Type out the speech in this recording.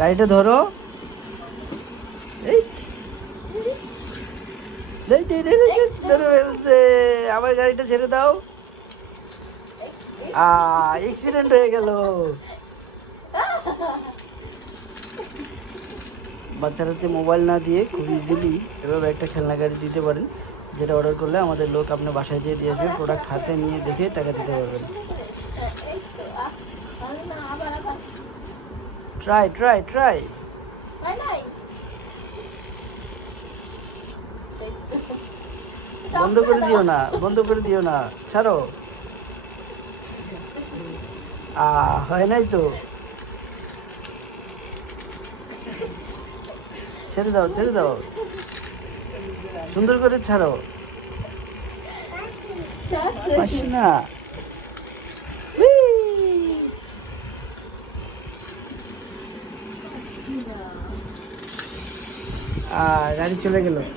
গাড়িটা ধরো। এই। আমার গাড়িটা ছেড়ে দাও। অ্যাক্সিডেন্ট হয়ে গেল। বাচ্চারাতে মোবাইল না দিয়ে খুব ইজিলি এভাবে একটা খেলনা গাড়ি দিতে পারেন, যেটা অর্ডার করলে আমাদের লোক আপনার বাসায় যেয়ে দিয়ে আসবে প্রোডাক্ট হাতে নিয়ে দেখে টাকা দিতে পারবেন। ট্রাই ট্রাই ট্রাই বন্ধ করে দিও না বন্ধ করে দিও না ছাড়ো। আ হয় নাই তো। ছেড়ে দাও ছেড়ে দাও। সুন্দর করে ছাড়ো। না উই। আ গাড়ি চলে গেল।